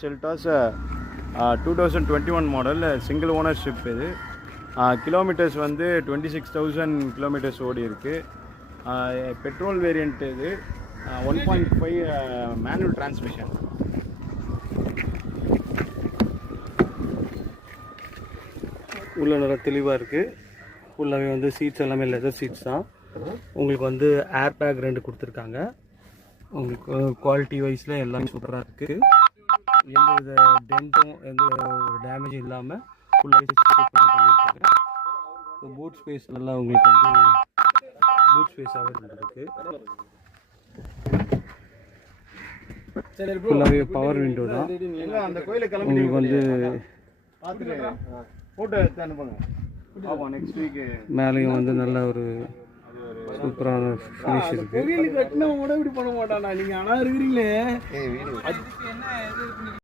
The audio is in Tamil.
செல்டாஸ் 2021 மாடல் சிங்கிள் ஓனர்ஷிப் இது. கிலோமீட்டர்ஸ் வந்து 26,000 கிலோமீட்டர்ஸ் ஓடி இருக்குது. பெட்ரோல் வேரியண்ட் இது. 1.5 மேனுவல் டிரான்ஸ்மிஷன். உள்ள நல்லா தெளிவாக இருக்குது. ஃபுல்லாகவே வந்து சீட்ஸ் எல்லாமே லெதர் சீட்ஸ் தான். உங்களுக்கு வந்து ஏர் பேக் 2 கொடுத்துருக்காங்க. உங்களுக்கு குவாலிட்டி வைஸில் எல்லாமே சூப்பராக இருக்குது. எந்த வித டென்ட்டும் எந்த ஒரு டேமேஜும் இல்லாமல் ஃபுல்லாக செக் பண்ணியிருக்காங்க. பூட் ஸ்பேஸ் நல்லா உங்களுக்கு வந்து பூட் ஸ்பேஸாகவே இருக்குது. ஃபுல்லாகவே பவர் விண்டோ தான். உங்களுக்கு வந்து ஃபோட்டோ எடுத்து அனுப்புங்க. நெக்ஸ்ட் வீக் மேலேயும் வந்து நல்ல ஒரு சூப்பரான ஃபினிஷ் இருக்கு. கோயிலுக்கு கட்டினா கூட இப்படி பண்ண மாட்டானா? நீங்க ஆனா இருக்கிறீங்களே.